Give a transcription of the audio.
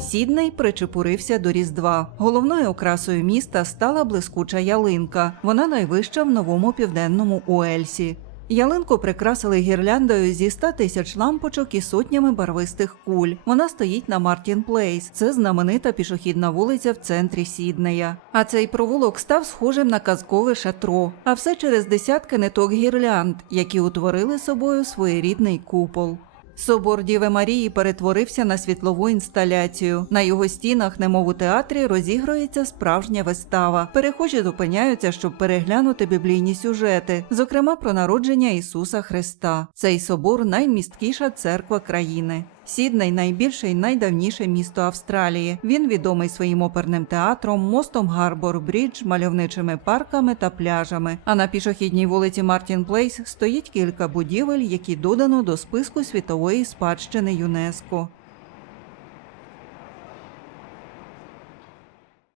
Сідней причепурився до Різдва. Головною окрасою міста стала блискуча ялинка. Вона найвища в новому південному Уельсі. Ялинку прикрасили гірляндою зі 100 тисяч лампочок і сотнями барвистих куль. Вона стоїть на Мартін Плейс. Це знаменита пішохідна вулиця в центрі Сіднея. А цей провулок став схожим на казкове шатро. А все через десятки ниток гірлянд, які утворили собою своєрідний купол. Собор Діви Марії перетворився на світлову інсталяцію. На його стінах, немов у театрі, розігрується справжня вистава. Перехожі зупиняються, щоб переглянути біблійні сюжети, зокрема про народження Ісуса Христа. Цей собор наймісткіша церква країни. Сідней найбільше і найдавніше місто Австралії. Він відомий своїм оперним театром, мостом Гарбор Брідж, мальовничими парками та пляжами. А на пішохідній вулиці Мартін Плейс стоїть кілька будівель, які додано до списку світової спадщини ЮНЕСКО.